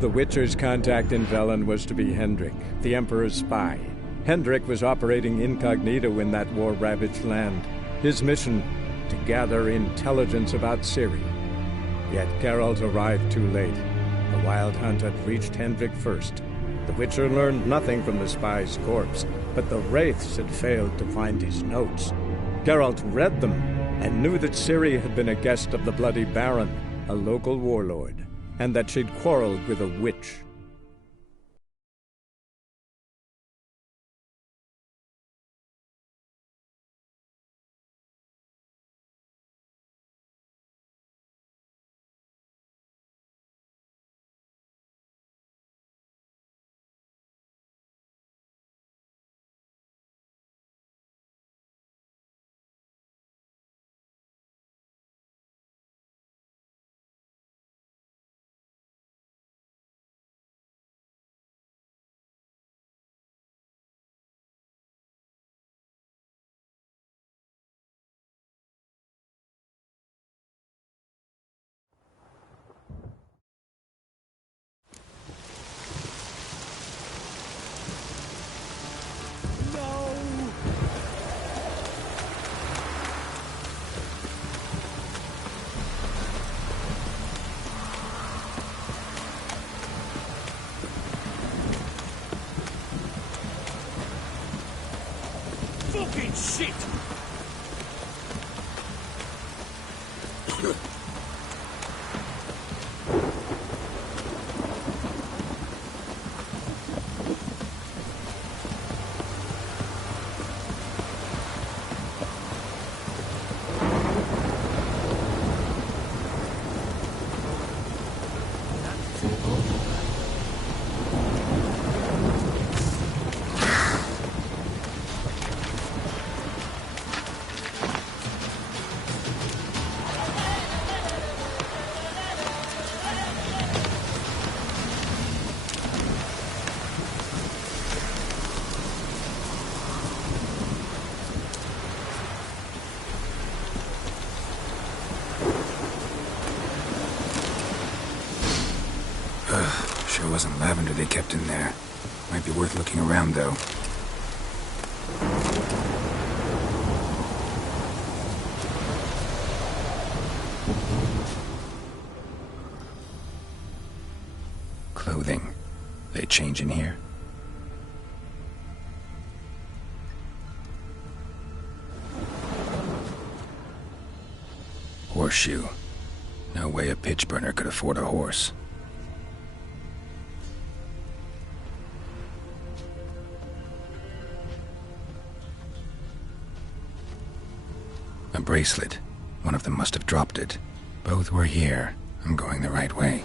The Witcher's contact in Velen was to be Hendrik, the Emperor's spy. Hendrik was operating incognito in that war-ravaged land. His mission, to gather intelligence about Ciri. Yet Geralt arrived too late. The Wild Hunt had reached Hendrik first. The Witcher learned nothing from the spy's corpse, but the Wraiths had failed to find his notes. Geralt read them, and knew that Ciri had been a guest of the Bloody Baron, a local warlord, and that she'd quarreled with a witch. Fucking shit! Sure wasn't lavender they kept in there. Might be worth looking around, though. Clothing. They change in here? Horseshoe. No way a pitch burner could afford a horse. A bracelet. One of them must have dropped it. Both were here. I'm going the right way.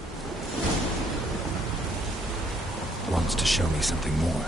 Wants to show me something more.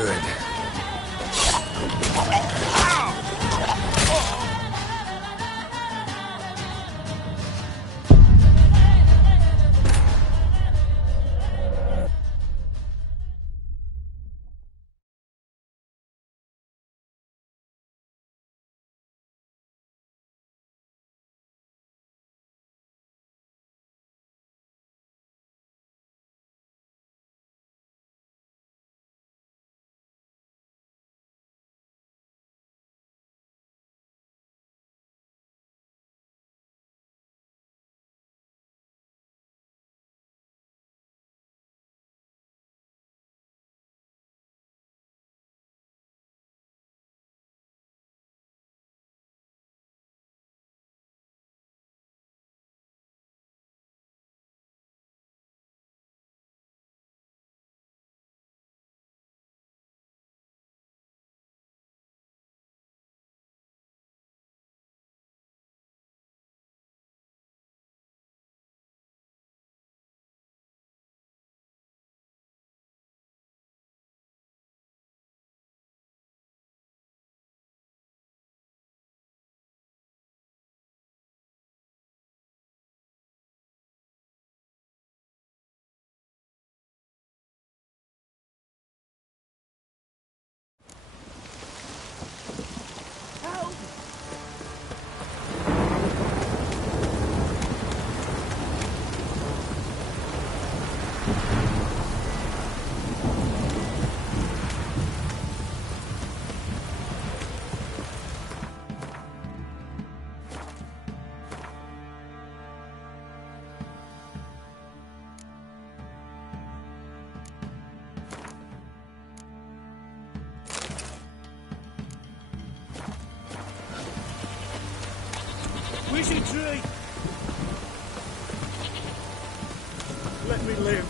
good. Where's your tree? Let me live.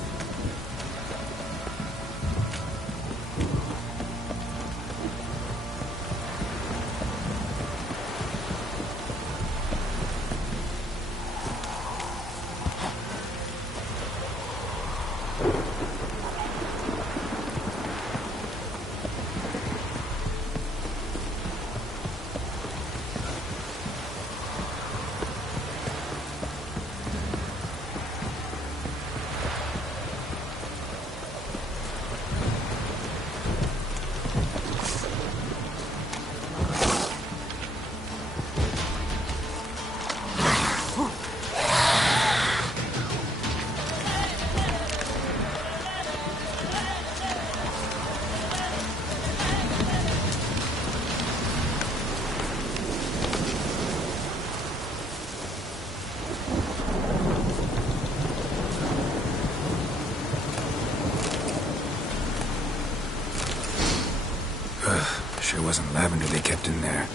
Sure wasn't lavender they kept in there.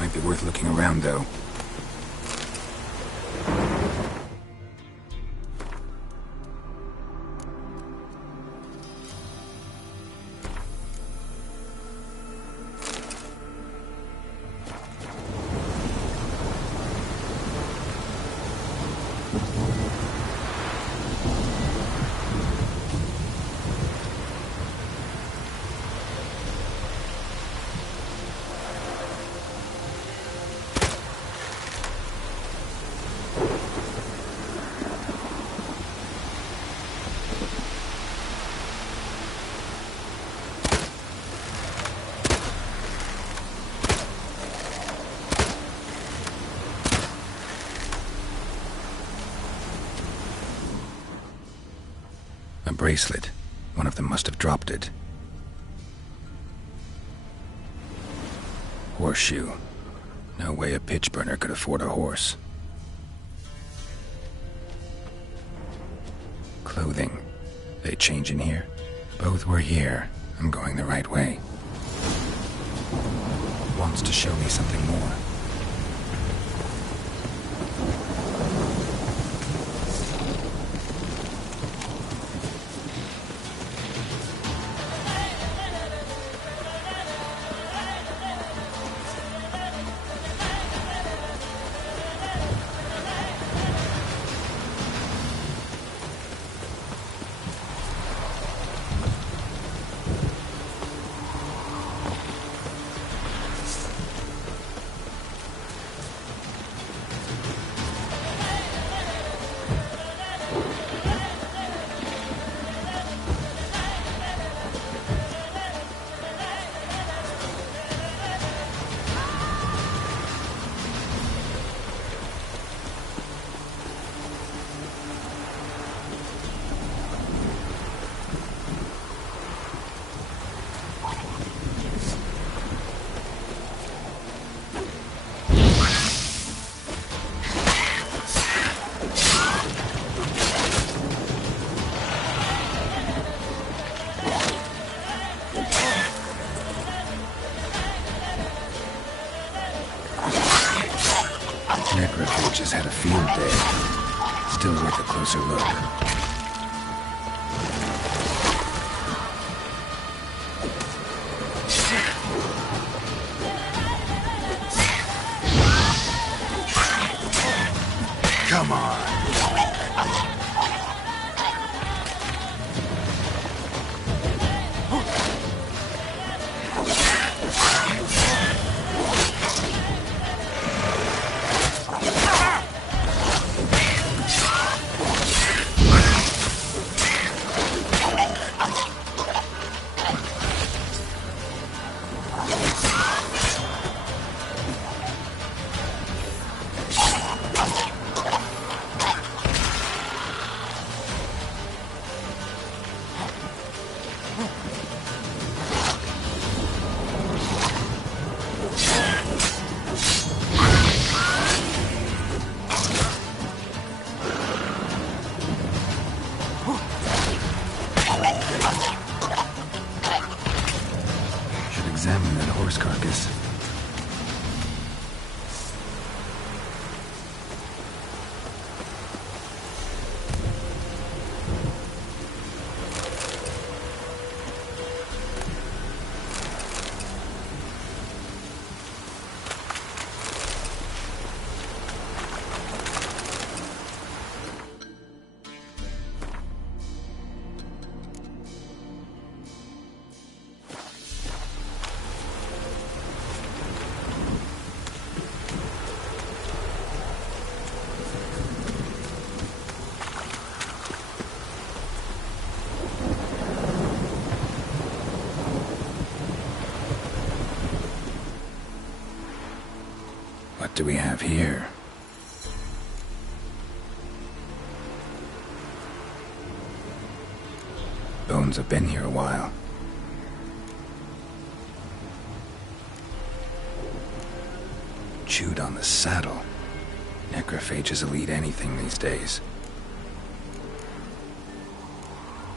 Might be worth looking around, though. A bracelet. One of them must have dropped it. Horseshoe. No way a pitch burner could afford a horse. Clothing. They change in here? Both were here. I'm going the right way. Wants to show me something more. creatures had a field day. Still worth a closer look. Come on. Examine that horse carcass. What do we have here? Bones have been here a while. Chewed on the saddle. Necrophages will eat anything these days.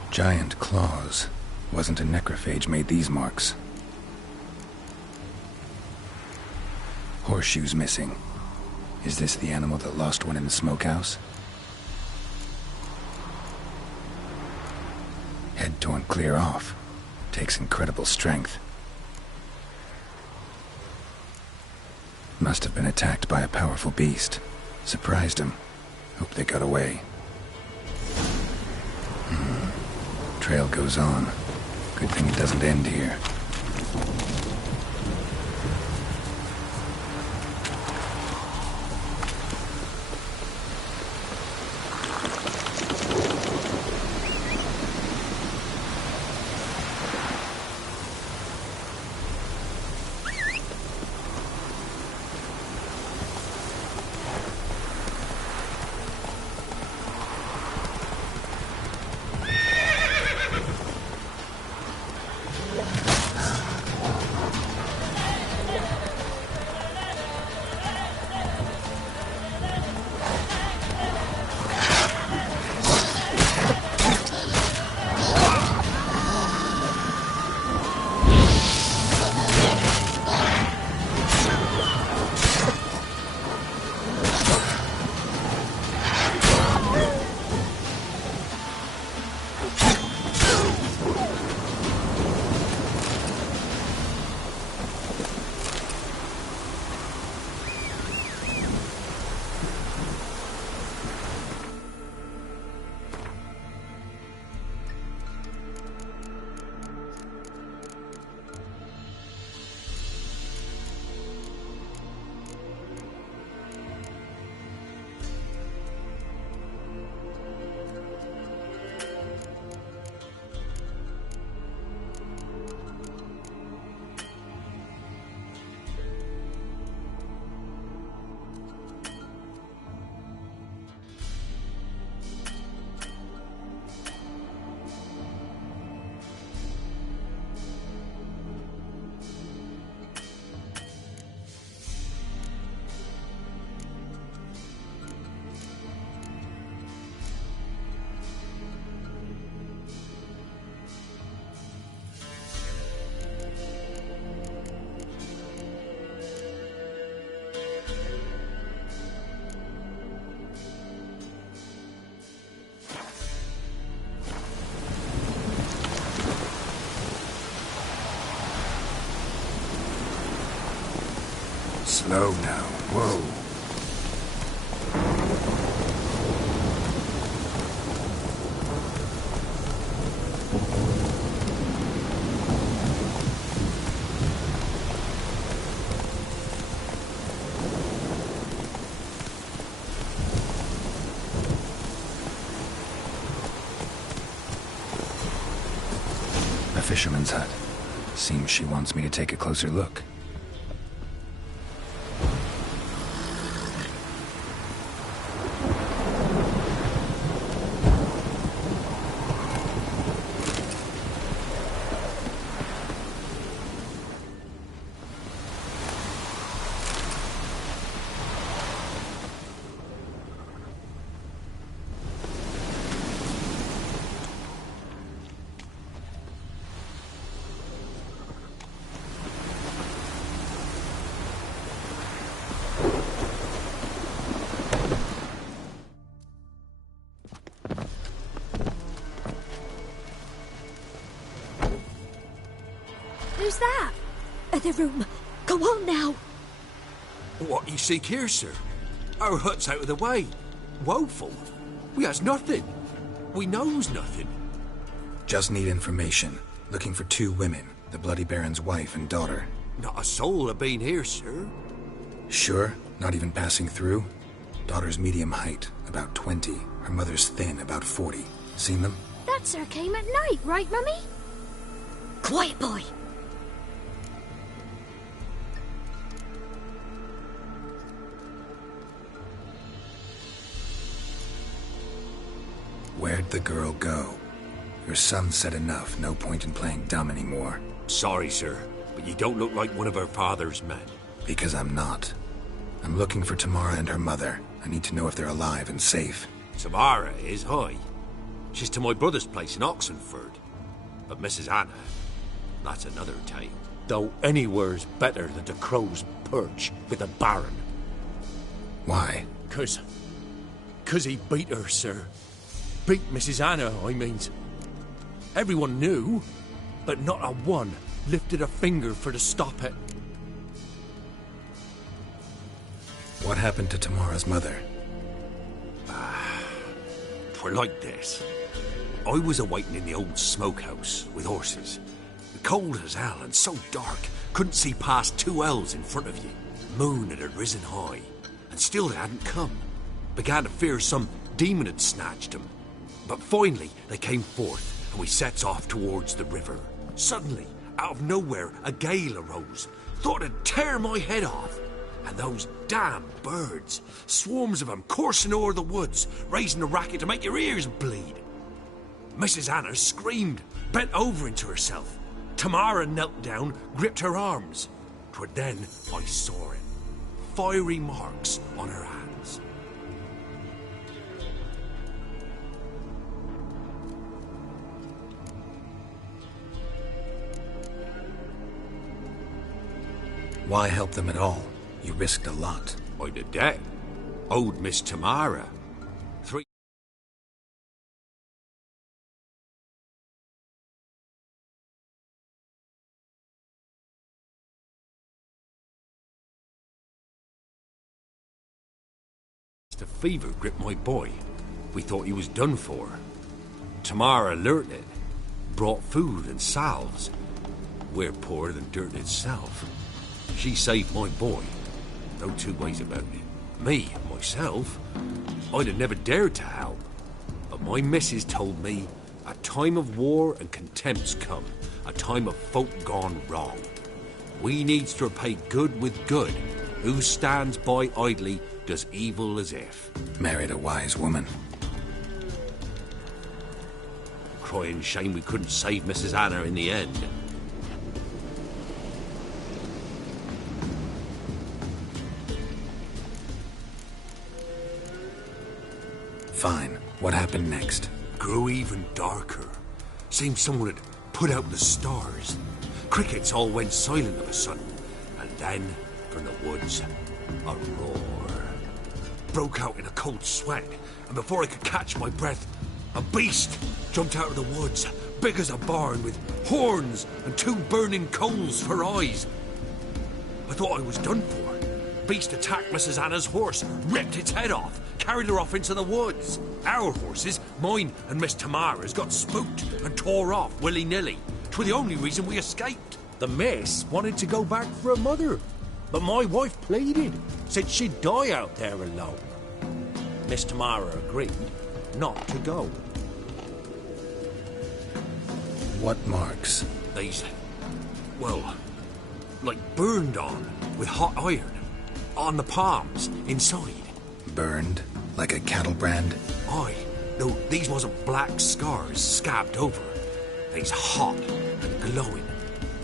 Giant claws. Wasn't a necrophage made these marks. Horseshoes missing. Is this the animal that lost one in the smokehouse? Head torn clear off. Takes incredible strength. Must have been attacked by a powerful beast. Surprised him. Hope they got away. Trail goes on. Good thing it doesn't end here. Slow now. Whoa. A fisherman's hut. Seems she wants me to take a closer look. Who's that? The room. Go on now. What you seek here, sir? Our hut's out of the way. Woeful. We has nothing. We knows nothing. Just need information. Looking for 2 women, the Bloody Baron's wife and daughter. Not a soul have been here, sir. Sure? Not even passing through? Daughter's medium height, about 20. Her mother's thin, about 40. Seen them? That sir came at night, right, Mummy? Quiet, boy. Where'd the girl go? Your son said enough, no point in playing dumb anymore. Sorry, sir, but you don't look like one of our father's men. Because I'm not. I'm looking for Tamara and her mother. I need to know if they're alive and safe. Tamara is, hi. She's to my brother's place in Oxenford. But Mrs. Anna, that's another tale. Though anywhere's better than to Crow's Perch with the Baron. Why? 'Cause he beat her, sir. Beat Mrs. Anna, I means. Everyone knew, but not a one lifted a finger for to stop it. What happened to Tamara's mother? 'Twere like this. I was a-waiting in the old smokehouse with horses. Cold as hell and so dark, couldn't see past 2 ells in front of you. Moon had risen high, and still they hadn't come. Began to fear some demon had snatched them. But finally, they came forth, and we sets off towards the river. Suddenly, out of nowhere, a gale arose. Thought it'd tear my head off. And those damn birds, swarms of them coursing o'er the woods, raising a racket to make your ears bleed. Mrs. Anna screamed, bent over into herself. Tamara knelt down, gripped her arms. 'Twere then I saw it. Fiery marks on her hands. Why help them at all? You risked a lot. I'd a debt. Owed Miss Tamara. 3 The fever gripped my boy. We thought he was done for. Tamara learnt it. Brought food and salves. We're poorer than dirt itself. She saved my boy. No 2 ways about it. Me, myself, I'd have never dared to help. But my missus told me a time of war and contempt's come. A time of folk gone wrong. We needs to repay good with good. Who stands by idly does evil as if. Married a wise woman. Crying shame we couldn't save Mrs. Anna in the end. Fine. What happened next? Grew even darker. Seemed someone had put out the stars. Crickets all went silent of a sudden. And then, from the woods, a roar. Broke out in a cold sweat, and before I could catch my breath, a beast jumped out of the woods, big as a barn, with horns and 2 burning coals for eyes. I thought I was done for, beast attacked Mrs. Anna's horse, ripped its head off, carried her off into the woods. Our horses, mine and Miss Tamara's, got spooked and tore off willy-nilly. 'Twere the only reason we escaped. The miss wanted to go back for her mother, but my wife pleaded, said she'd die out there alone. Miss Tamara agreed not to go. What marks? These, well, like burned on with hot iron. On the palms, inside. Burned? Like a cattle brand? Aye. No, these wasn't black scars scabbed over. They's hot and glowing,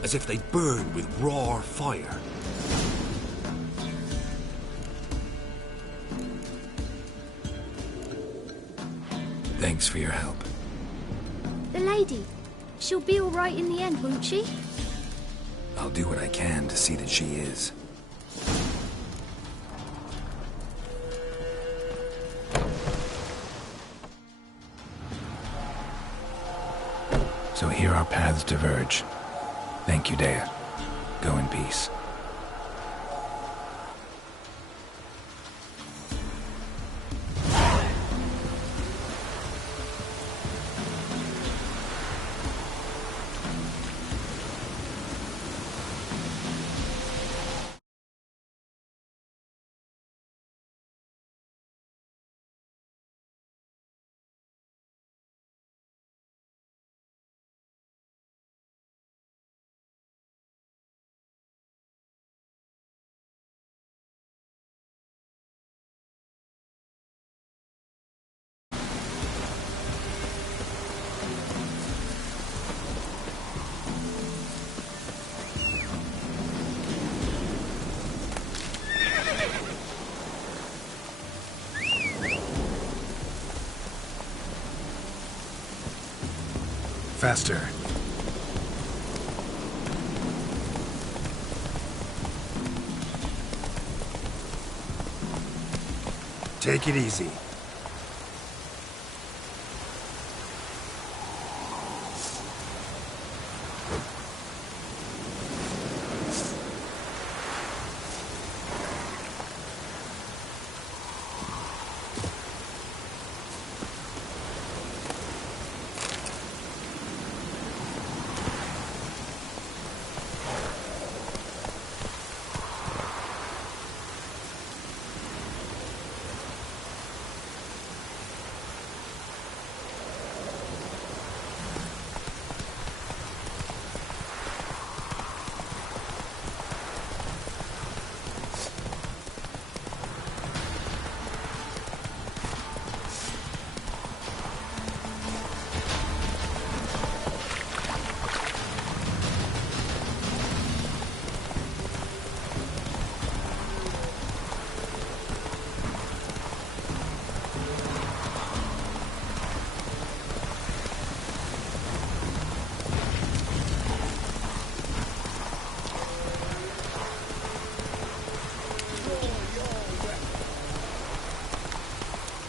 as if they burned with raw fire. Thanks for your help. The lady. She'll be all right in the end, won't she? I'll do what I can to see that she is. So here our paths diverge. Thank you, Dea. Go in peace. Faster. Take it easy.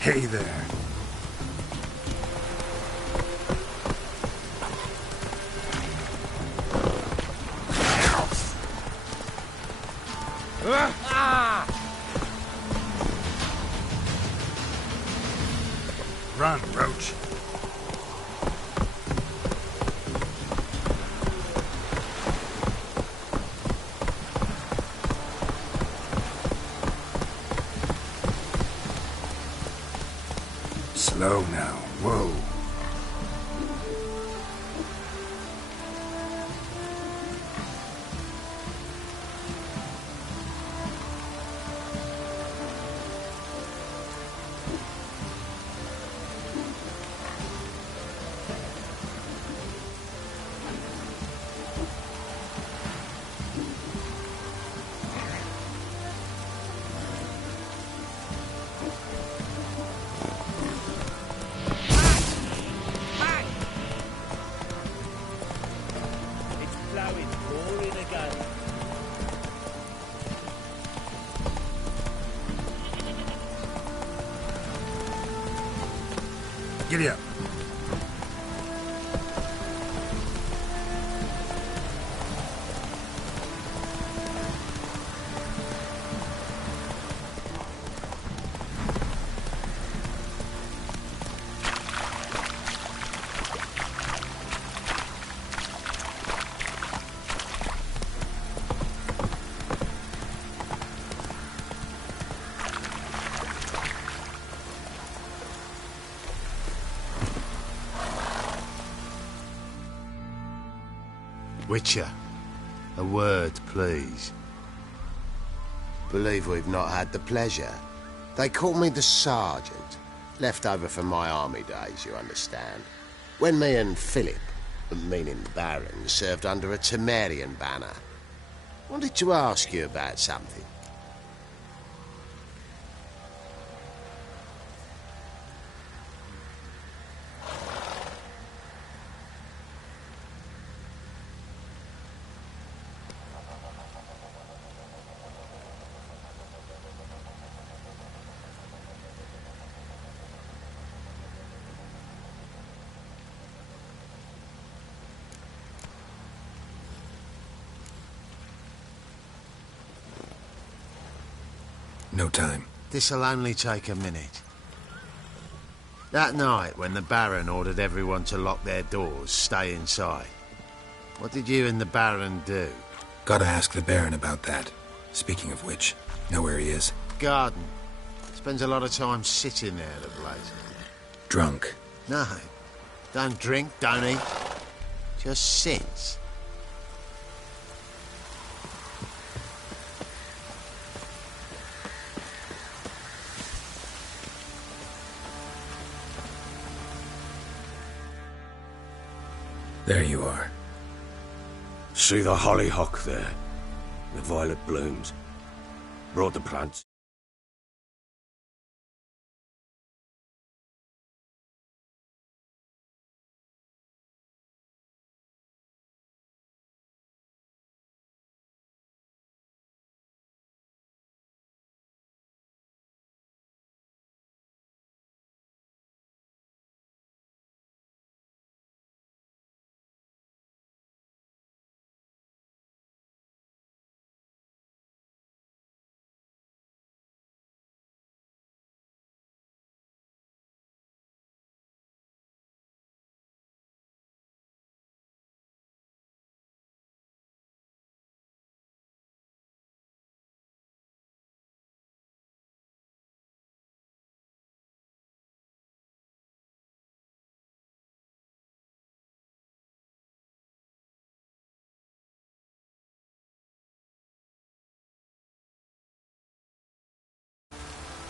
Hey there. Run, Roach. Slow now. Whoa. Giddy up. Witcher, a word, please. Believe we've not had the pleasure. They call me the Sergeant. Left over from my army days, you understand. When me and Philip, meaning the Baron, served under a Temerian banner. Wanted to ask you about something. No time. This'll only take a minute. That night, when the Baron ordered everyone to lock their doors, stay inside, what did you and the Baron do? Gotta ask the Baron about that. Speaking of which, know where he is? Garden. Spends a lot of time sitting there, the blazer. Drunk. No. Don't drink, don't eat. Just sits. There you are. See the hollyhock there? The violet blooms. Brought the plants.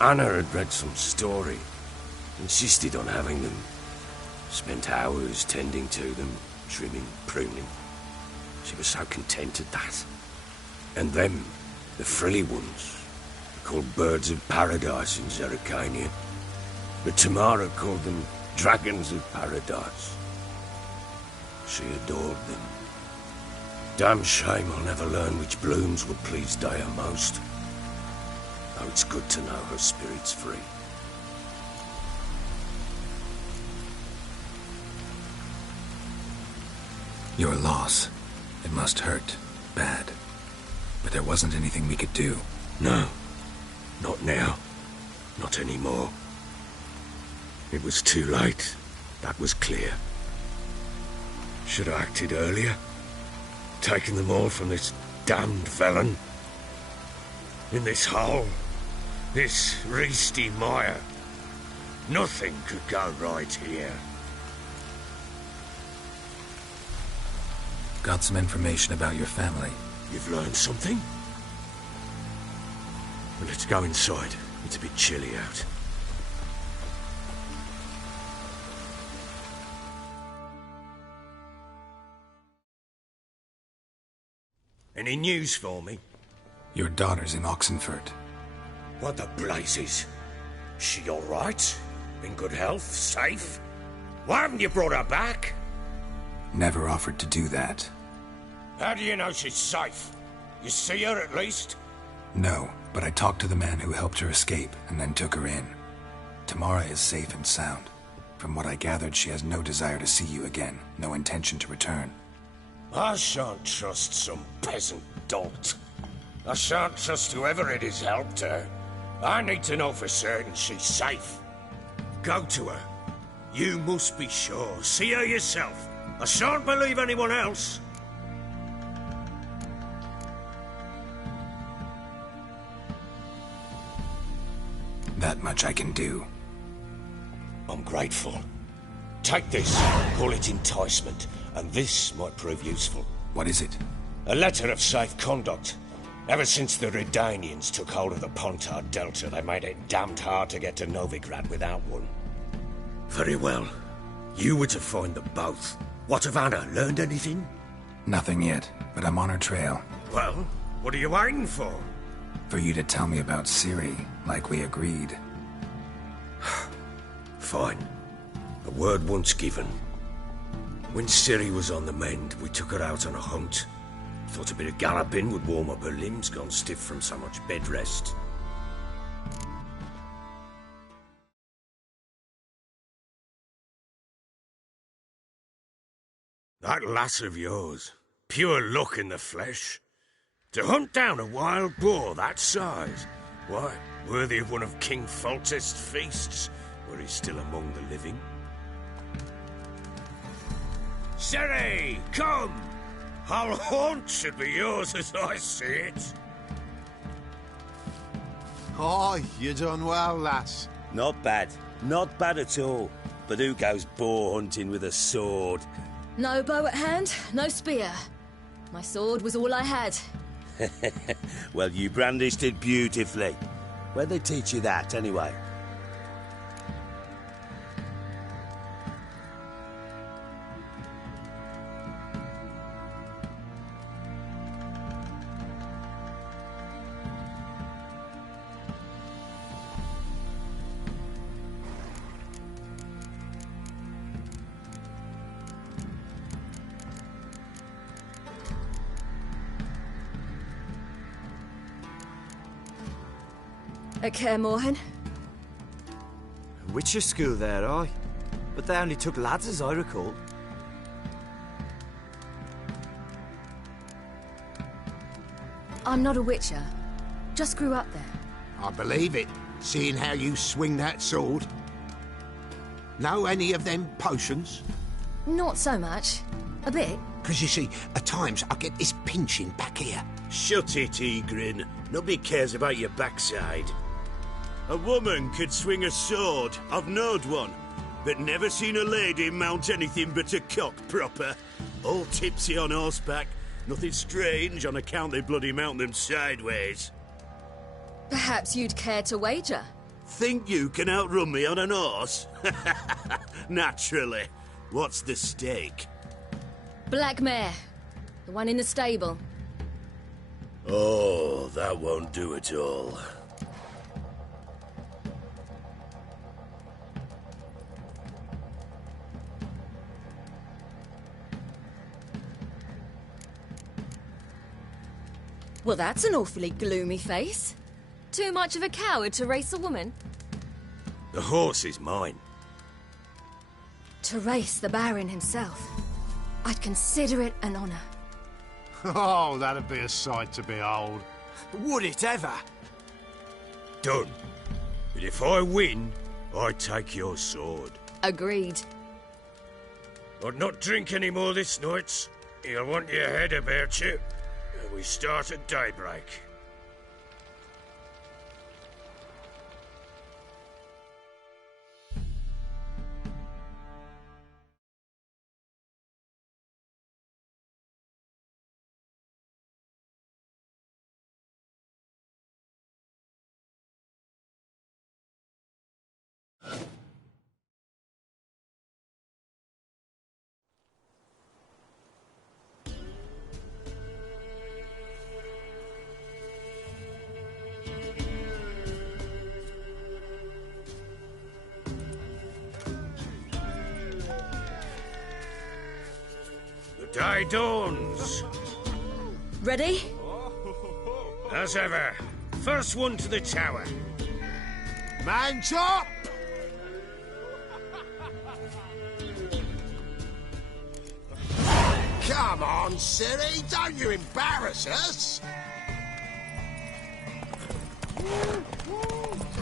Anna had read some story. Insisted on having them. Spent hours tending to them, trimming, pruning. She was so content at that. And them, the frilly ones, called birds of paradise in Zerrikania. But Tamara called them dragons of paradise. She adored them. Damn shame I'll never learn which blooms would please Daya most. Though it's good to know her spirit's free. Your loss. It must hurt. Bad. But there wasn't anything we could do. No. Not now. Not anymore. It was too late. That was clear. Should have acted earlier. Taken them all from this damned Velen. In this hole. This Reesty mire. Nothing could go right here. Got some information about your family. You've learned something? Well, let's go inside. It's a bit chilly out. Any news for me? Your daughter's in Oxenfurt. What the blazes? She all right? In good health? Safe? Why haven't you brought her back? Never offered to do that. How do you know she's safe? You see her at least? No, but I talked to the man who helped her escape and then took her in. Tamara is safe and sound. From what I gathered, she has no desire to see you again, no intention to return. I shan't trust some peasant dolt. I shan't trust whoever it is helped her. I need to know for certain she's safe. Go to her. You must be sure. See her yourself. I shan't believe anyone else. That much I can do. I'm grateful. Take this, call it enticement, and this might prove useful. What is it? A letter of safe conduct. Ever since the Redanians took hold of the Pontard Delta, they made it damned hard to get to Novigrad without one. Very well. You were to find them both. What of Anna? Learned anything? Nothing yet, but I'm on her trail. Well, what are you waiting for? For you to tell me about Ciri, like we agreed. Fine. A word once given. When Ciri was on the mend, we took her out on a hunt. Thought a bit of galloping would warm up her limbs, gone stiff from so much bed rest. That lass of yours, pure luck in the flesh. To hunt down a wild boar that size, why, worthy of one of King Foltest's feasts, were he still among the living. Ciri, come! Our haunt should be yours as I see it. Oh, you done well, lass. Not bad. Not bad at all. But who goes boar hunting with a sword? No bow at hand, no spear. My sword was all I had. Well, you brandished it beautifully. Where'd they teach you that, anyway? At Kaer Morhen? Witcher school there, aye. But they only took lads, as I recall. I'm not a witcher. Just grew up there. I believe it, seeing how you swing that sword. Know any of them potions? Not so much. A bit. Because you see, at times I get this pinching back here. Shut it, Egrin. Nobody cares about your backside. A woman could swing a sword. I've knowed one. But never seen a lady mount anything but a cock proper. All tipsy on horseback. Nothing strange on account they bloody mount them sideways. Perhaps you'd care to wager? Think you can outrun me on an horse? Naturally. What's the stake? Black mare. The one in the stable. Oh, that won't do at all. Well, that's an awfully gloomy face. Too much of a coward to race a woman? The horse is mine. To race the Baron himself. I'd consider it an honour. Oh, that'd be a sight to behold. Would it ever? Done. But if I win, I take your sword. Agreed. I'd not drink any more this night. You'll want your head about you. And we start at daybreak. The day dawns. Ready? As ever. First one to the tower. Man top! Come on, Ciri, don't you embarrass us!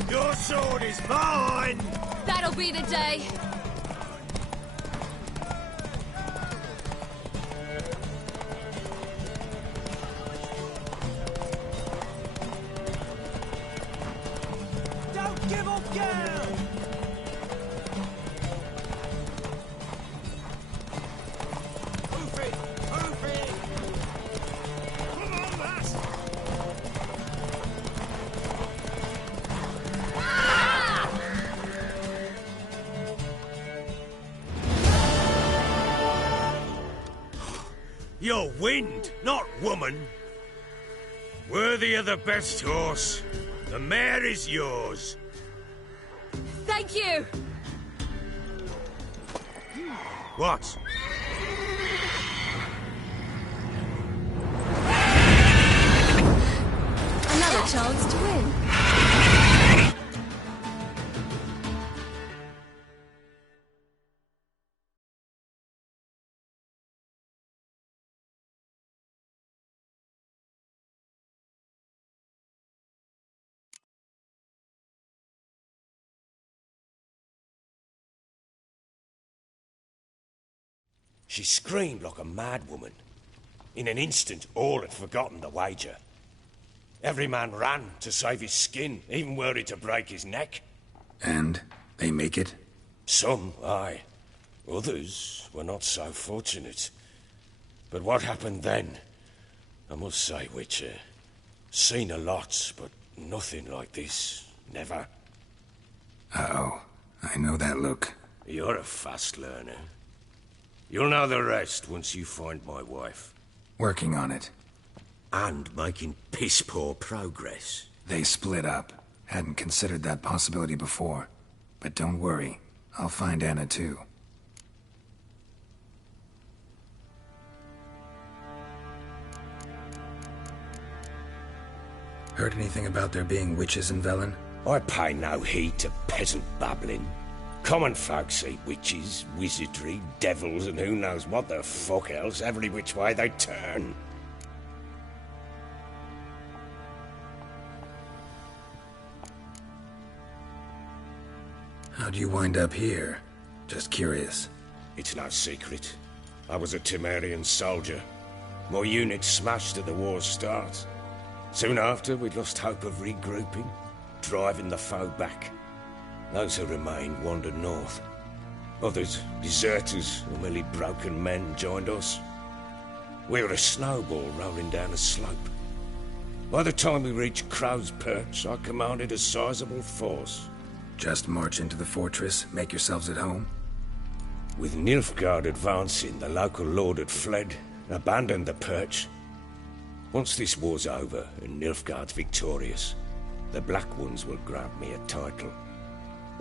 Your sword is mine! That'll be the day. Don't give up, girl! Move it! Move it! You're wind, not woman. Worthy of the best horse. The mare is yours. Thank you! What? Another chance to win. She screamed like a mad woman. In an instant, all had forgotten the wager. Every man ran to save his skin, even were it to break his neck. And they make it? Some, aye. Others were not so fortunate. But what happened then? I must say, Witcher, seen a lot, but nothing like this. Never. Uh-oh. I know that look. You're a fast learner. You'll know the rest once you find my wife. Working on it. And making piss-poor progress. They split up. Hadn't considered that possibility before. But don't worry. I'll find Anna too. Heard anything about there being witches in Velen? I pay no heed to peasant babbling. Common folks see witches, wizardry, devils, and who knows what the fuck else every which way they turn. How'd you wind up here? Just curious. It's no secret. I was a Temerian soldier. My unit smashed at the war's start. Soon after, we lost hope of regrouping, driving the foe back. Those who remained wandered north. Others, deserters or merely broken men, joined us. We were a snowball rolling down a slope. By the time we reached Crow's Perch, I commanded a sizable force. Just march into the fortress, make yourselves at home? With Nilfgaard advancing, the local lord had fled, abandoned the Perch. Once this war's over and Nilfgaard's victorious, the Black Ones will grant me a title.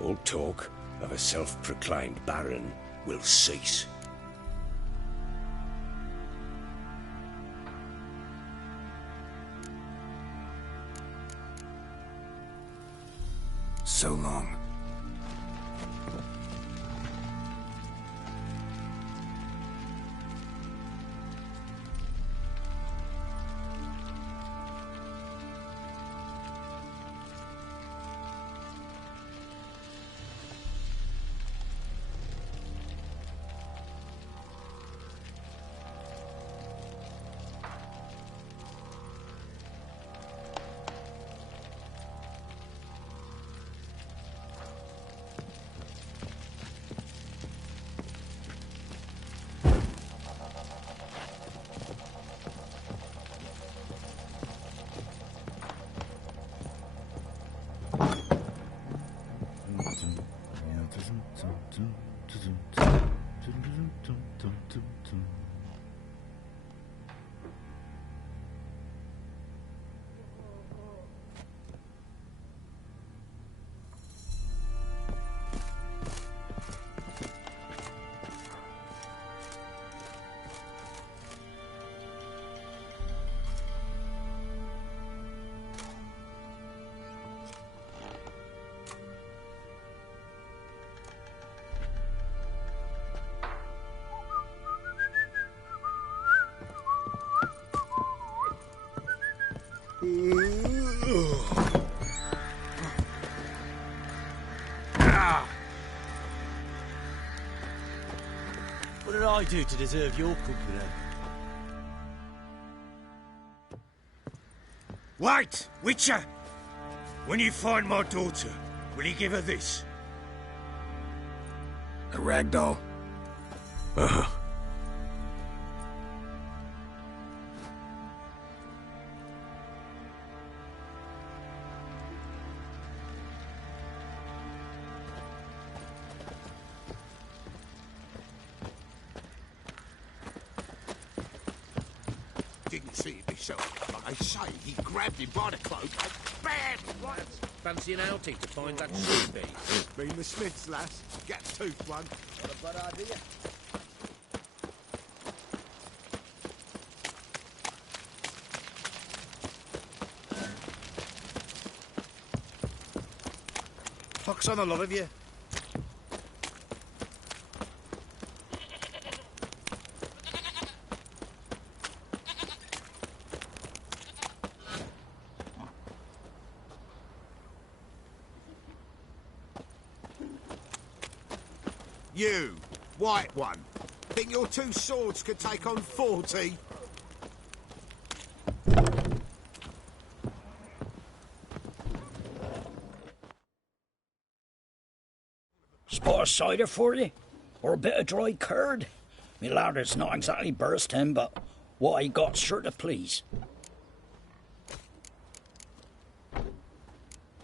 All talk of a self-proclaimed Baron will cease. So long. What did I do to deserve your company? Wait, Witcher! When you find my daughter, will you give her this? A ragdoll? Uh-huh. didn't see it myself, but they say he grabbed him by the cloak and bam! Right. Fancy an outing to find that sheep piece? Been the Smiths, lass. Gap-toothed one. What a bad idea. Pox on the lot of you. You, white one. Think your two swords could take on 40? Spot of cider for you? Or a bit of dry curd? Me ladder's not exactly bursting, but what I got's sure to please.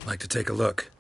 Like to take a look.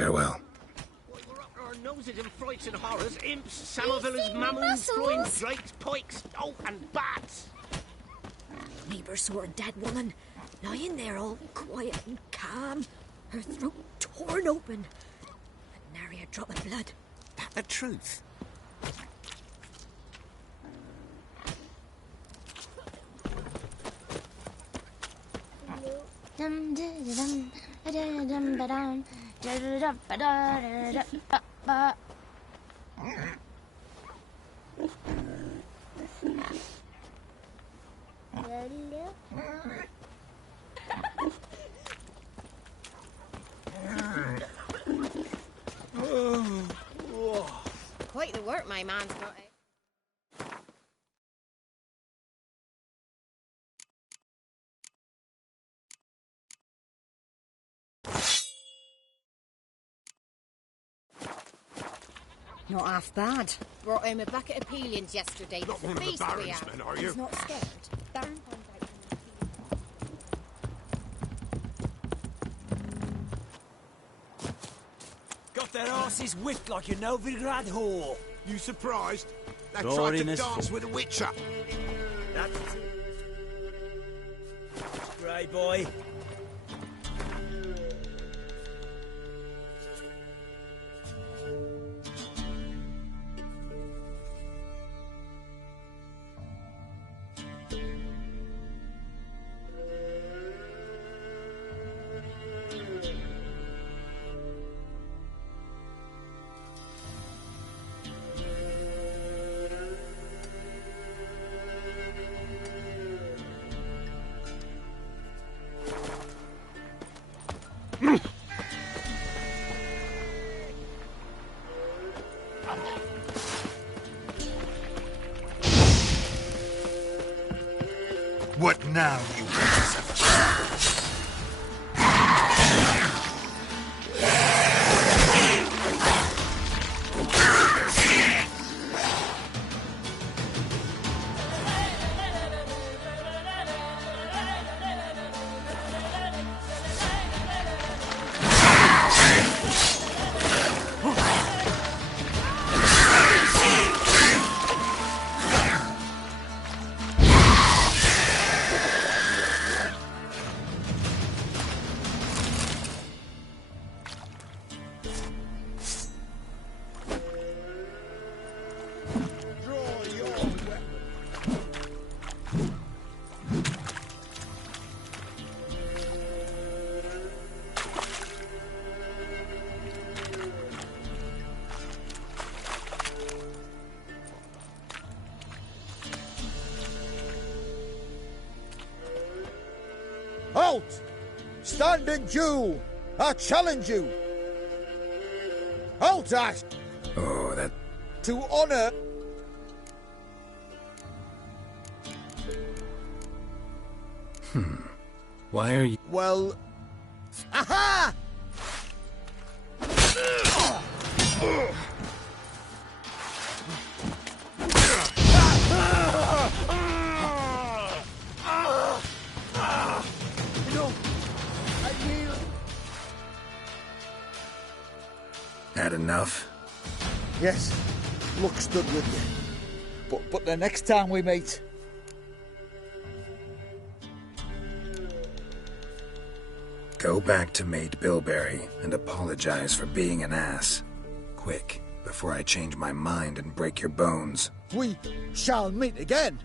Farewell. Our noses in frights and horrors, imps, samovillas, mammons, flying drakes, pikes, oh, and bats. Neighbour saw a dead woman, lying there all quiet and calm, her throat torn open, and nary a drop of blood. That the truth? Quite the work my man's got it. Not half bad. Brought home a bucket of peelings yesterday. Not It's a one of the feast we Baron's have. men, are you? He's not scared. Baron Got their asses whipped like a Novigrad whore. You surprised? They Lord tried to in his dance foot. with a witcher. That's Grey boy. What now, you Halt! Standing Jew! I challenge you! Halt, Ash! Oh, that... To honor... Why are you... Well... Aha! Had enough? Yes, luck stood with you. But the next time we meet... Go back to Maid Bilberry and apologize for being an ass. Quick, before I change my mind and break your bones. We shall meet again.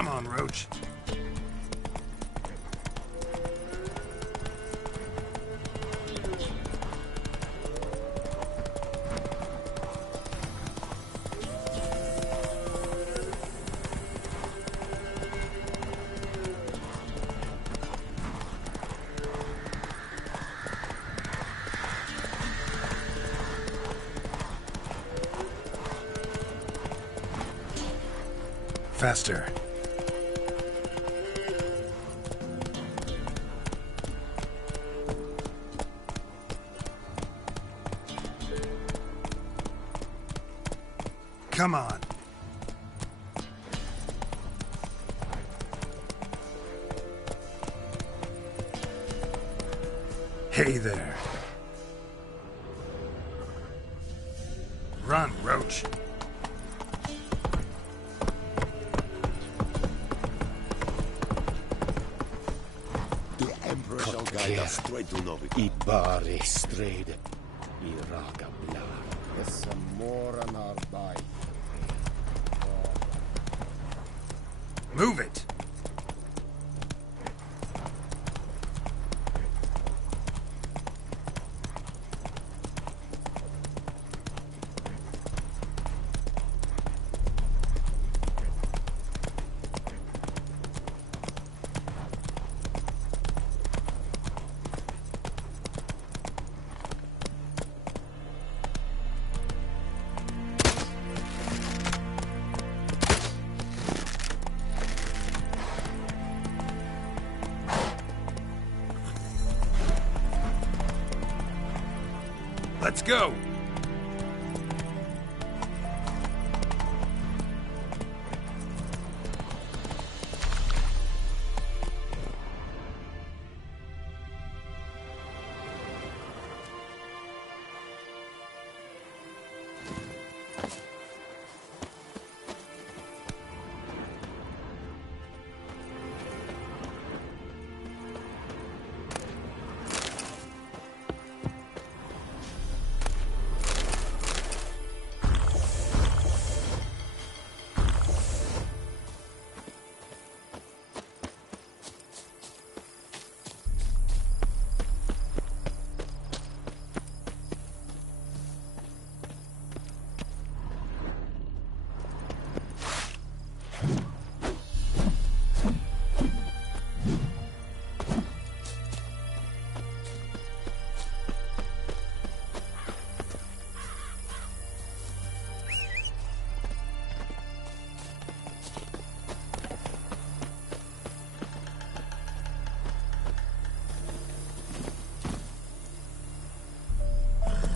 Come on, Roach. Faster. Come on. Hey there. Run, Roach. I bari strid. I raga blar. Move it. Let's go!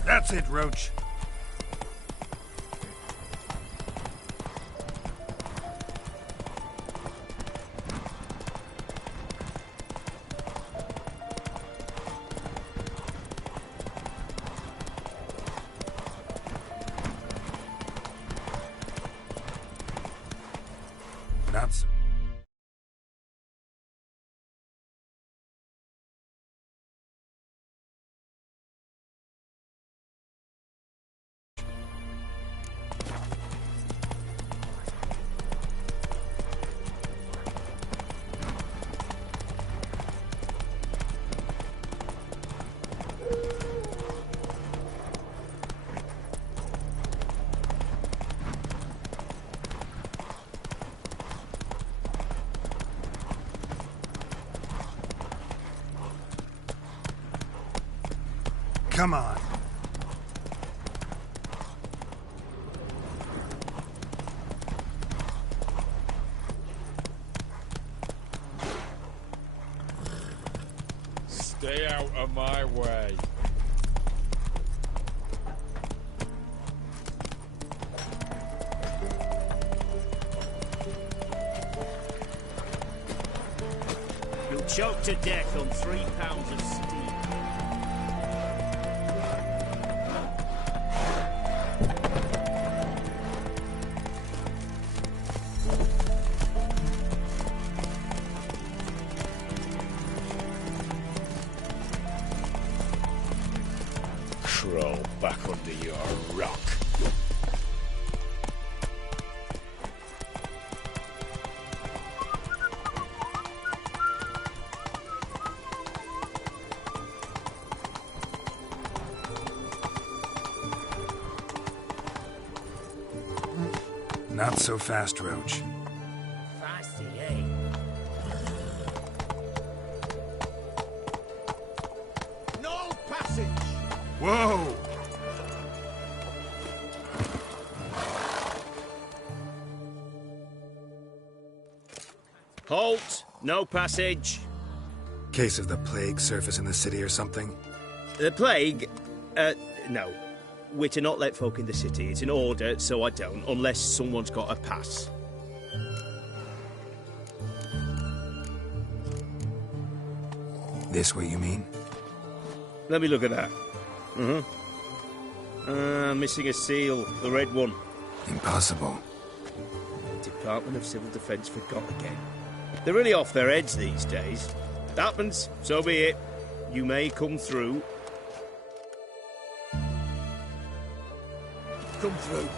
That's it, Roach. Not so. Come on. Stay out of my way. You'll choke to death on 3 pounds of steel. Crawl back under your rock. Not so fast, Roach. Fancy, eh? No passage! Whoa! Halt! No passage. Case of the plague surface in the city or something? The plague? No. We're to not let folk in the city. It's an order, so I don't, unless someone's got a pass. This what you mean? Let me look at that. Missing a seal, the red one. Impossible. Department of Civil Defence forgot again. They're really off their heads these days. Happens, so be it. You may come through. Come through.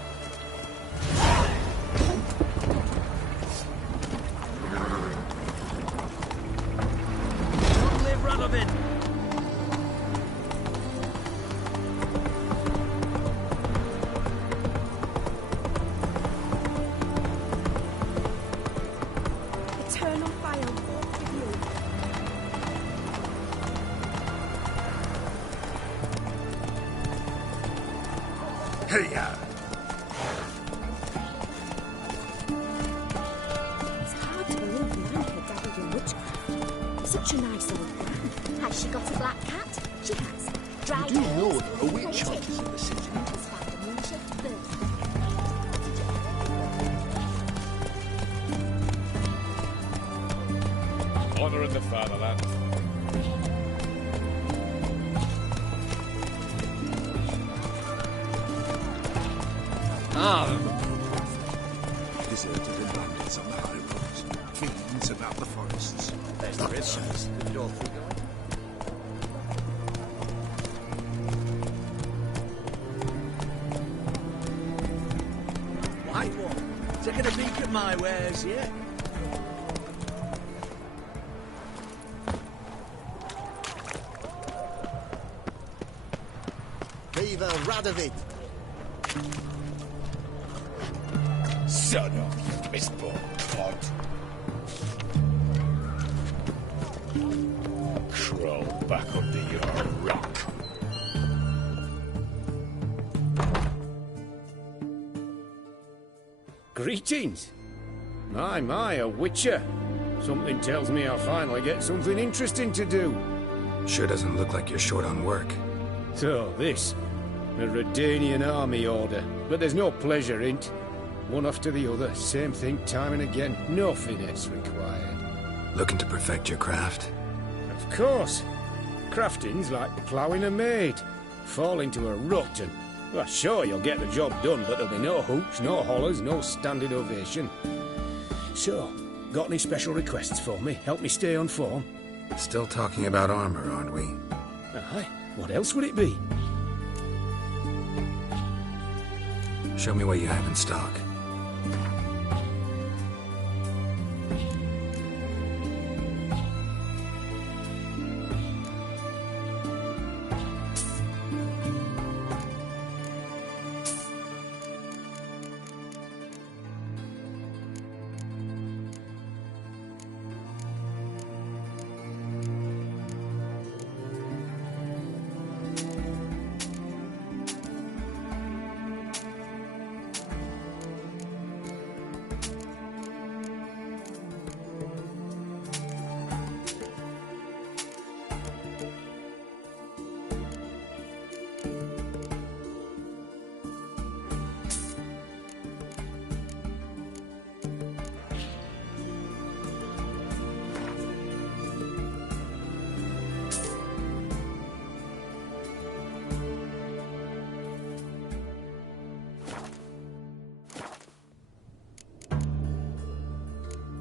Long live Radovid! Eternal fire walk with you. Hey-ya! It's hard to believe the man had dabbled in witchcraft. Such a nice old man. Has she got a black cat? She has. Dried You do know herbs, there are witch potato. hunters in the city. Has found a moon-shaped bird. Honor in the fatherland. Deserted abandons on the high roads. Fiends about the forests. There's the red signs. The door through going. White one. Taking a peek at my wares, yeah? Viva Radovid! Son of misborn clod. Crawl back under your rock. Greetings. My, a witcher. Something tells me I'll finally get something interesting to do. Sure doesn't look like you're short on work. So, this. A Redanian army order. But there's no pleasure in 't. One after the other, same thing time and again. No finesse required. Looking to perfect your craft? Of course. Crafting's like ploughing a maid. Fall into a rut and... Well, sure, you'll get the job done, but there'll be no hoops, no hollers, no standing ovation. So, got any special requests for me? Help me stay on form? Still talking about armor, aren't we? Aye. What else would it be? Show me what you have in stock.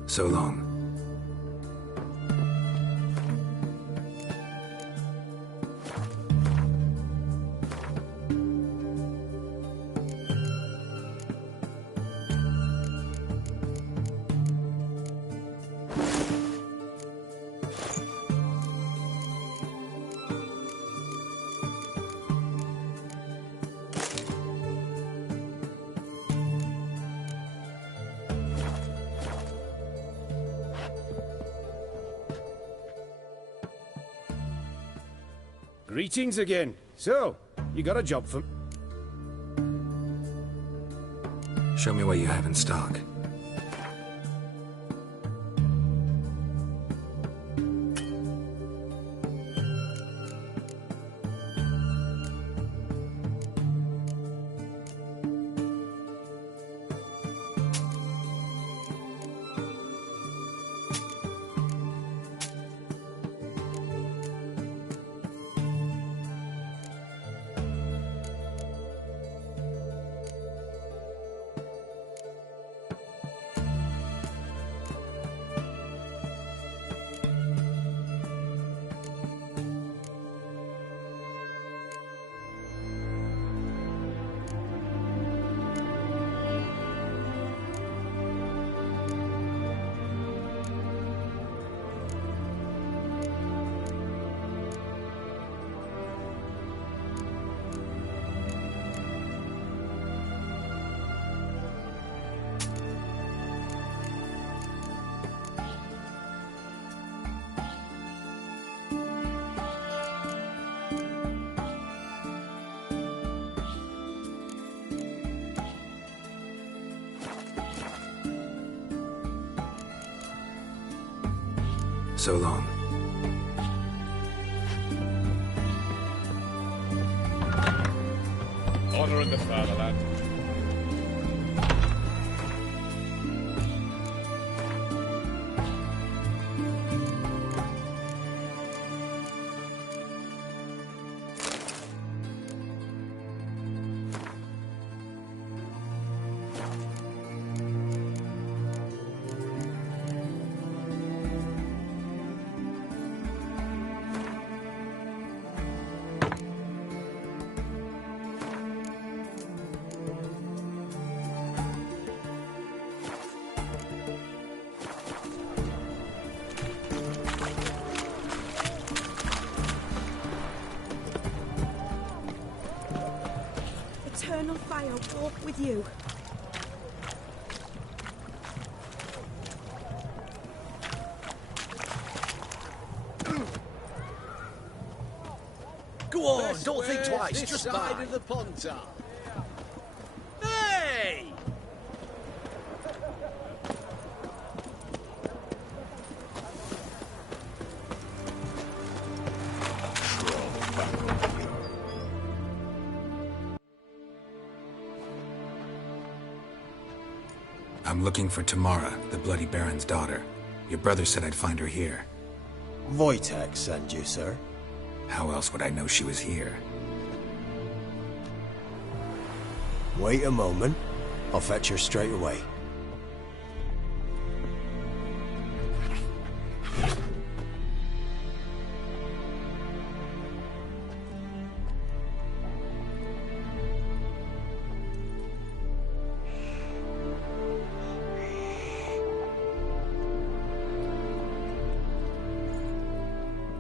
So long. Greetings again. So, you got a job for... Show me what you have in stock. So long. Honor in the fatherland. Eternal fire walk with you. Go on, don't think twice, This just side buy. of the Pontar. Hey! I'm looking for Tamara, the Bloody Baron's daughter. Your brother said I'd find her here. Wojtek sent you, sir. How else would I know she was here? Wait a moment. I'll fetch her straight away.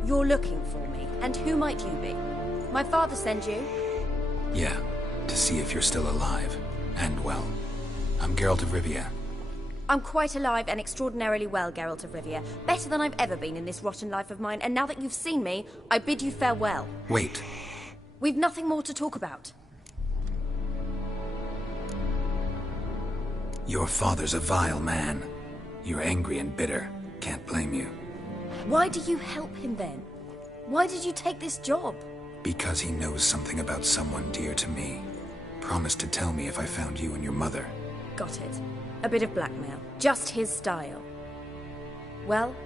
You're looking for me, and who might you be? My father sent you? Yeah, to see if you're still alive. And well. I'm Geralt of Rivia. I'm quite alive and extraordinarily well, Geralt of Rivia. Better than I've ever been in this rotten life of mine, and now that you've seen me, I bid you farewell. Wait. We've nothing more to talk about. Your father's a vile man. You're angry and bitter. Can't blame you. Why do you help him then? Why did you take this job? Because he knows something about someone dear to me. Promised to tell me if I found you and your mother. Got it. A bit of blackmail. Just his style. Well,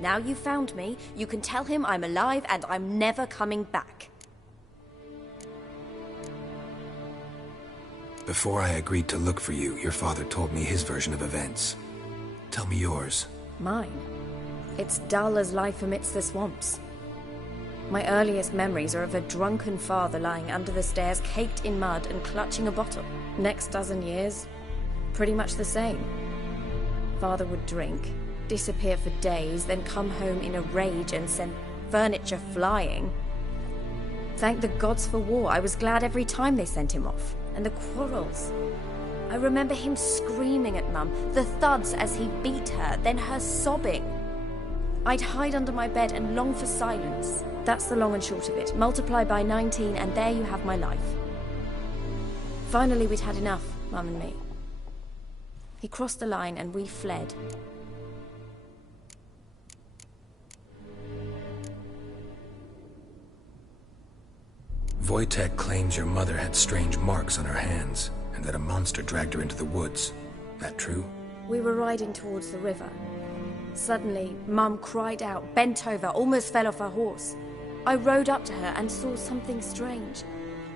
now you've found me, you can tell him I'm alive and I'm never coming back. Before I agreed to look for you, your father told me his version of events. Tell me yours. Mine? It's dull as life amidst the swamps. My earliest memories are of a drunken father lying under the stairs, caked in mud and clutching a bottle. Next dozen years, pretty much the same. Father would drink, disappear for days, then come home in a rage and send furniture flying. Thank the gods for war. I was glad every time they sent him off. And the quarrels. I remember him screaming at Mum, the thuds as he beat her, then her sobbing. I'd hide under my bed and long for silence. That's the long and short of it. Multiply by 19 and there you have my life. Finally, we'd had enough, Mum and me. He crossed the line and we fled. Wojtek claims your mother had strange marks on her hands, and that a monster dragged her into the woods. That true? We were riding towards the river. Suddenly, Mum cried out, bent over, almost fell off her horse. I rode up to her and saw something strange.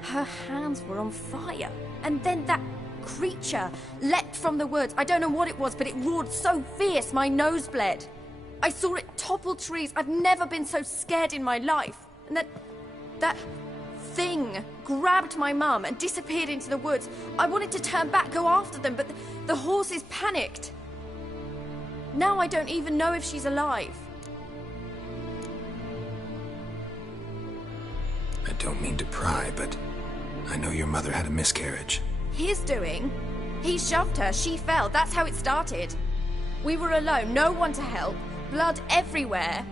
Her hands were on fire. And then that creature leapt from the woods. I don't know what it was, but it roared so fierce my nose bled. I saw it topple trees. I've never been so scared in my life. And that thing grabbed my mum and disappeared into the woods. I wanted to turn back, go after them, but the horses panicked. Now I don't even know if she's alive. I don't mean to pry, but I know your mother had a miscarriage. His doing? He shoved her, she fell, that's how it started. We were alone, no one to help, blood everywhere.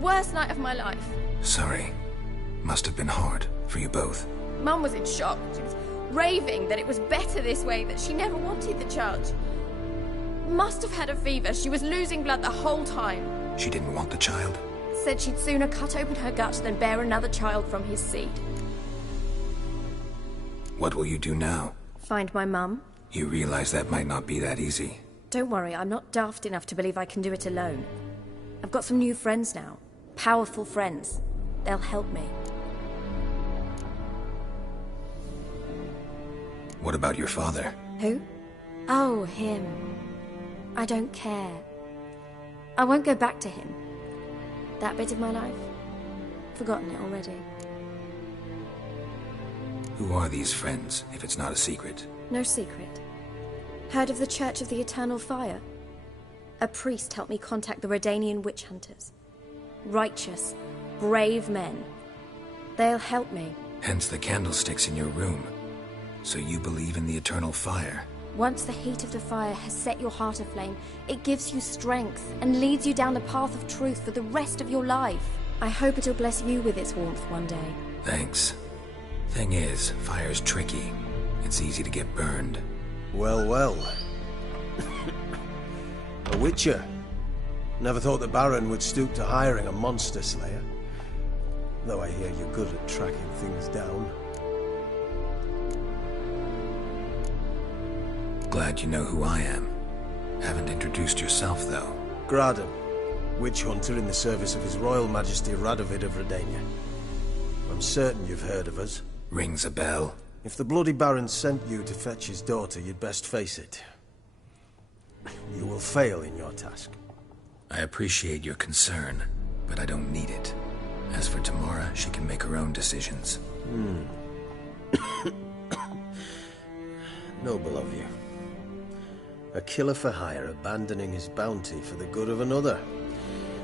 Worst night of my life. Sorry. Must have been hard for you both. Mum was in shock. She was raving that it was better this way, that she never wanted the child. Must have had a fever. She was losing blood the whole time. She didn't want the child? Said she'd sooner cut open her gut than bear another child from his seed. What will you do now? Find my mum. You realize that might not be that easy. Don't worry, I'm not daft enough to believe I can do it alone. I've got some new friends now. Powerful friends. They'll help me. What about your father? Who? Oh, him. I don't care. I won't go back to him. That bit of my life? Forgotten it already. Who are these friends, if it's not a secret? No secret. Heard of the Church of the Eternal Fire? A priest helped me contact the Redanian witch hunters. Righteous, brave men. They'll help me. Hence the candlesticks in your room. So you believe in the eternal fire? Once the heat of the fire has set your heart aflame, it gives you strength and leads you down the path of truth for the rest of your life. I hope it'll bless you with its warmth one day. Thanks. Thing is, fire's tricky. It's easy to get burned. Well, well. A witcher. Never thought the Baron would stoop to hiring a monster slayer. Though I hear you're good at tracking things down. Glad you know who I am. Haven't introduced yourself, though. Graden, witch hunter in the service of His Royal Majesty Radovid of Redania. I'm certain you've heard of us. Rings a bell. If the Bloody Baron sent you to fetch his daughter, you'd best face it. You will fail in your task. I appreciate your concern, but I don't need it. As for Tamara, she can make her own decisions. Noble of you. A killer for hire abandoning his bounty for the good of another.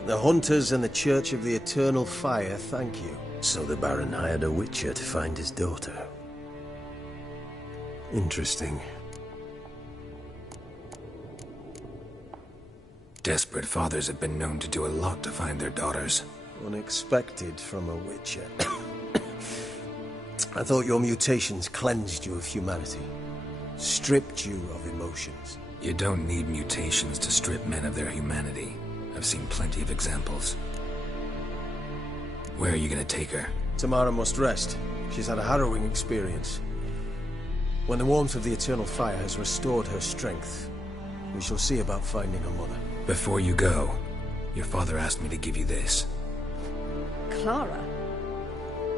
The hunters and the Church of the Eternal Fire thank you. So the Baron hired a witcher to find his daughter. Interesting. Desperate fathers have been known to do a lot to find their daughters. Unexpected from a witcher. I thought your mutations cleansed you of humanity. Stripped you of emotions. You don't need mutations to strip men of their humanity. I've seen plenty of examples. Where are you gonna take her? Tamara must rest. She's had a harrowing experience. When the warmth of the Eternal Fire has restored her strength, we shall see about finding her mother. Before you go, your father asked me to give you this. Clara?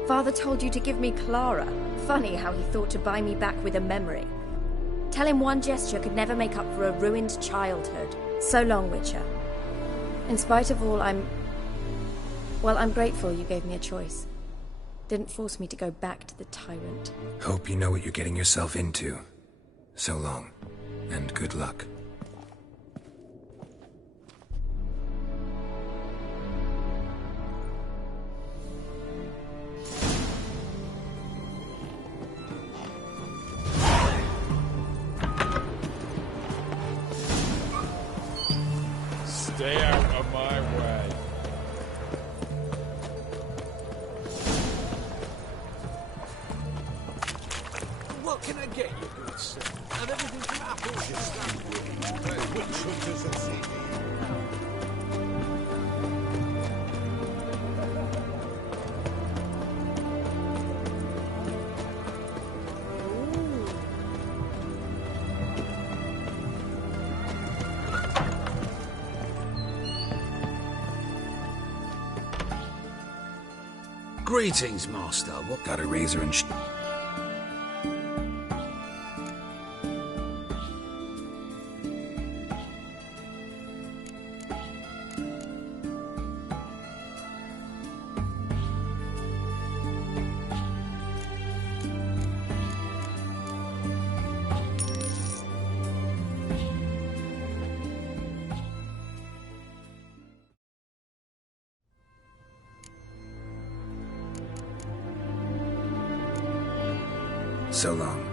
Father told you to give me Clara. Funny how he thought to buy me back with a memory. Tell him one gesture could never make up for a ruined childhood. So long, Witcher. In spite of all, I'm grateful you gave me a choice. Didn't force me to go back to the tyrant. Hope you know what you're getting yourself into. So long, and good luck. Stay out of my way. Greetings, Master. What? Got a razor and So long.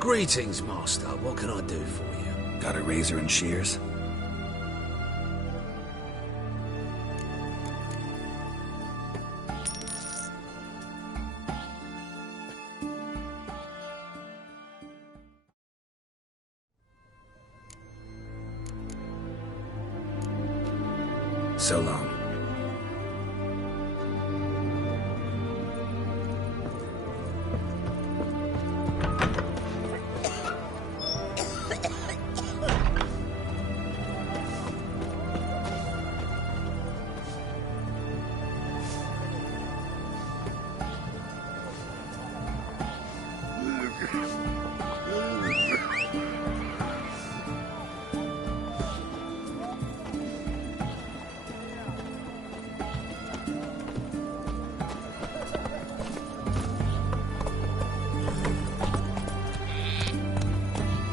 Greetings, Master. What can I do for you? Got a razor and shears? So long.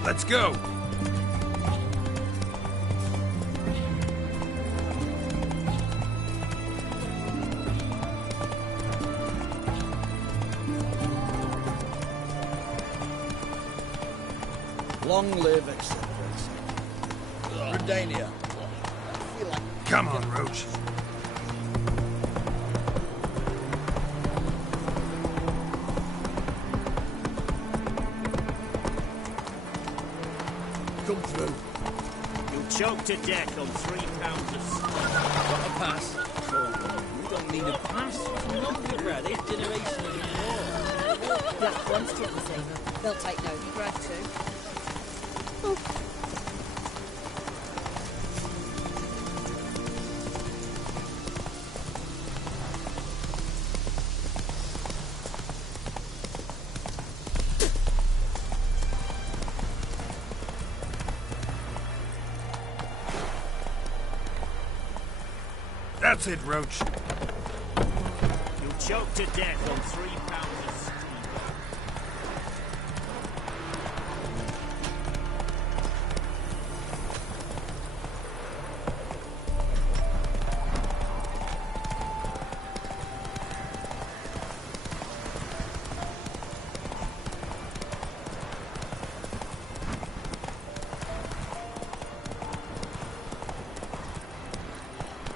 Let's go! Long live, etc. Redania. Come on, Roach. Come through. You'll choke to death on 3 pounders. Got a pass? You don't need a pass. Nothing for this generation anymore. Black ones tip the saver. They'll take note. You grab 2. That's it, Roach. You'll choke to death on 3 pounders.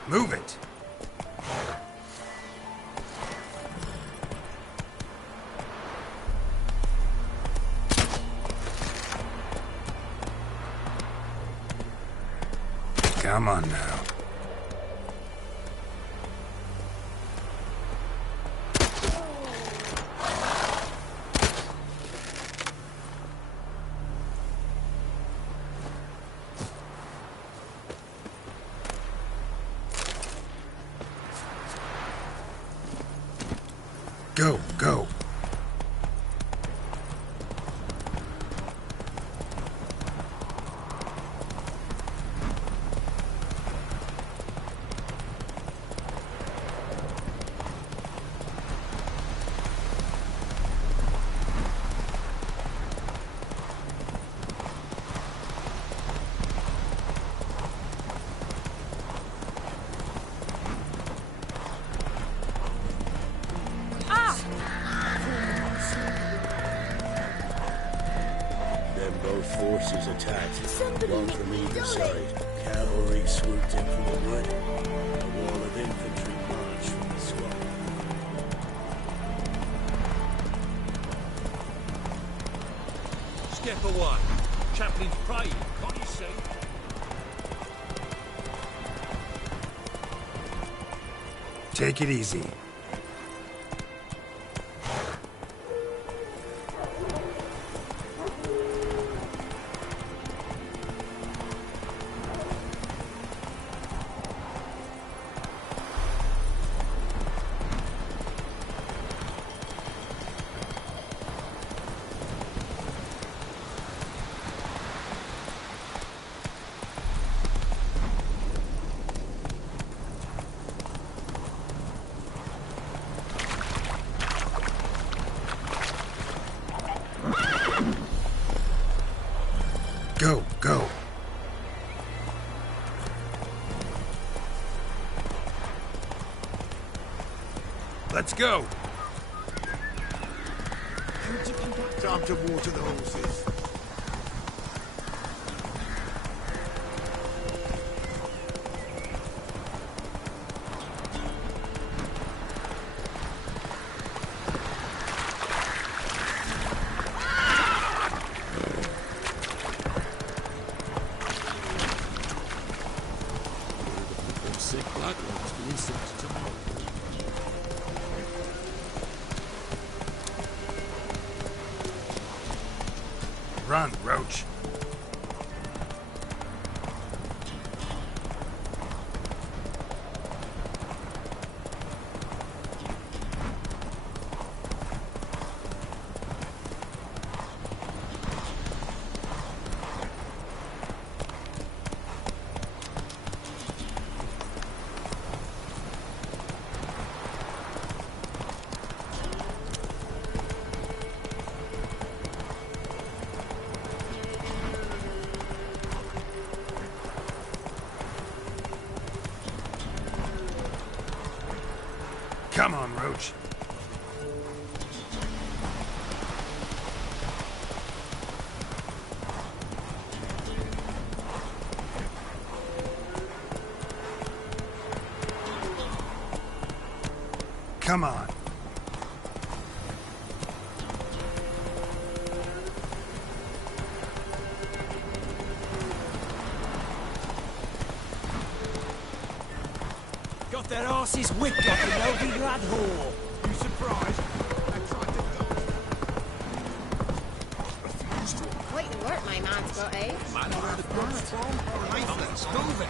Move it. Come on now. Go, go. Forces attacked, one from either side. Cavalry swooped in from the wood. A wall of infantry marched from the swamp. Step away. Chaplain's praying, can't you see? Take it easy. Go, go. Let's go. Time to water the horses. Sick black ones been sent to tomorrow. Run, Roach. Come on, Roach. Come on. Got their asses whipped up in Novigrad Hall. You surprised? Quite the work my man's got, eh? Man around the platform. Right, let's move it.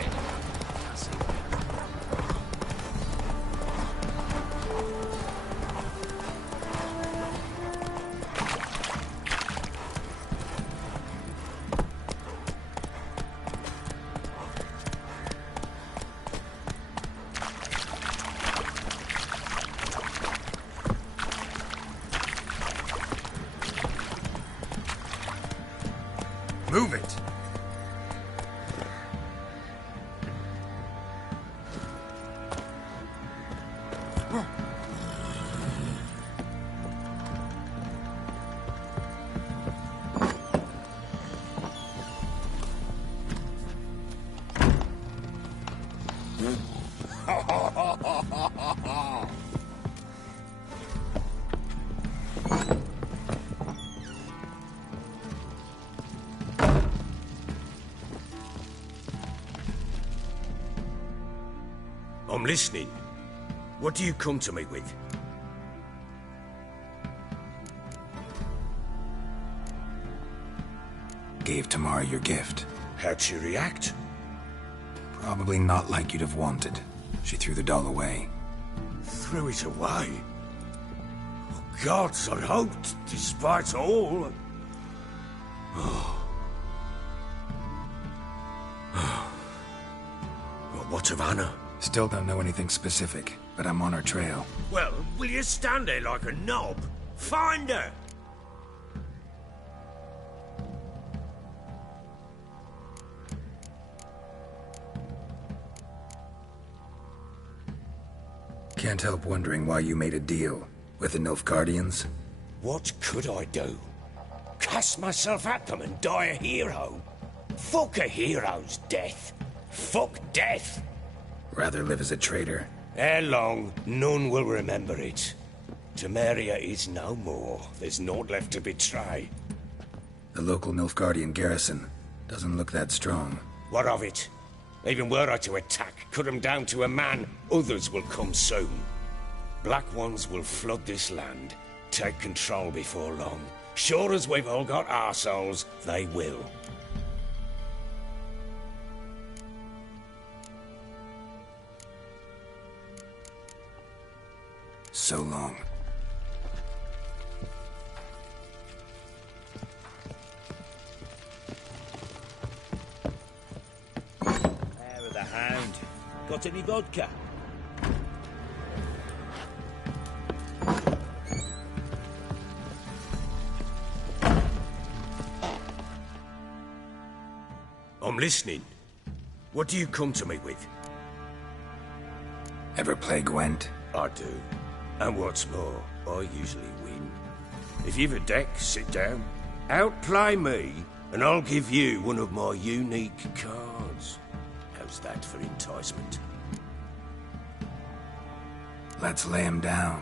Move it. I'm listening. What do you come to me with? Gave Tamara your gift. How'd she react? Probably not like you'd have wanted. She threw the doll away. Threw it away? Oh, gods, I hoped, despite all. Well, what of Anna? Still don't know anything specific, but I'm on her trail. Well, will you stand there like a knob? Find her! Can't help wondering why you made a deal with the Nilfgaardians. What could I do? Cast myself at them and die a hero? Fuck a hero's death. Fuck death. Rather live as a traitor. Ere long, none will remember it. Temeria is no more. There's naught left to betray. The local Nilfgaardian garrison doesn't look that strong. What of it? Even were I to attack, cut them down to a man, others will come soon. Black Ones will flood this land, take control before long. Sure as we've all got arseholes, they will. So long. Hair of the Hound. Got any vodka? I'm listening. What do you come to me with? Ever play Gwent? I do. And what's more, I usually win. If you've a deck, sit down. Outplay me, and I'll give you one of my unique cards. How's that for enticement? Let's lay him down.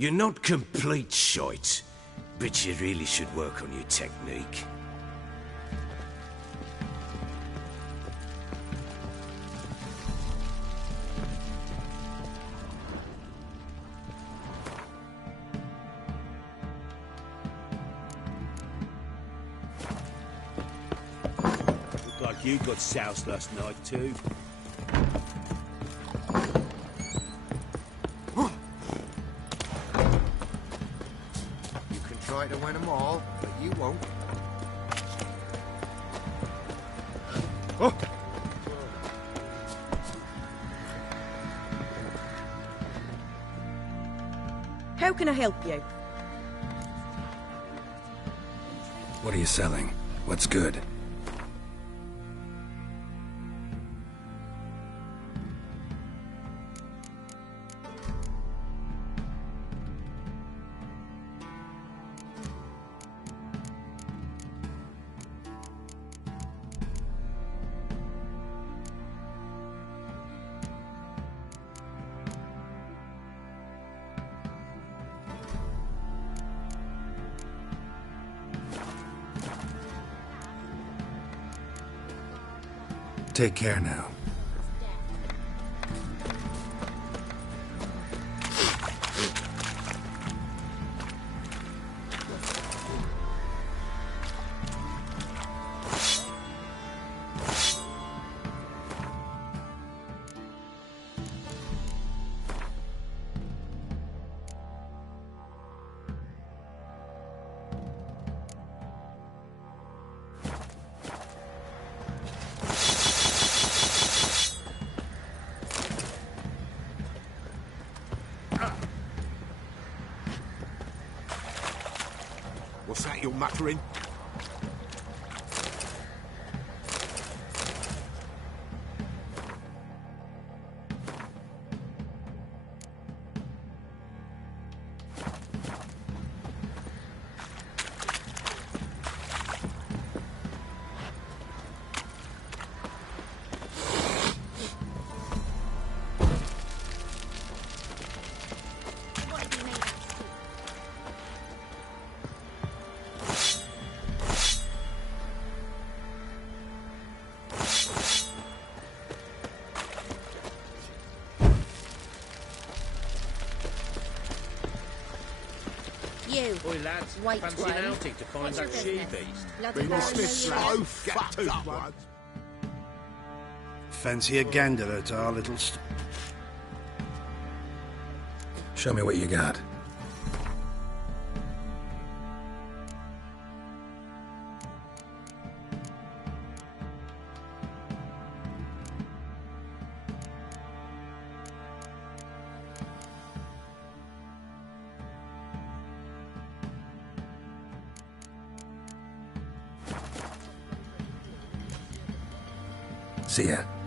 You're not complete shite, but you really should work on your technique. Looked like you got soused last night, too. Try to win them all, but you won't. Oh! How can I help you? What are you selling? What's good? Take care now. What's that you're muttering? You. Oi, lads, White fancy one. an outing to find What's that your she business? beast? Bloody Bring the Baron Smiths know you. slow, fat tooth one. Fancy a gander at our little Show me what you got. See ya.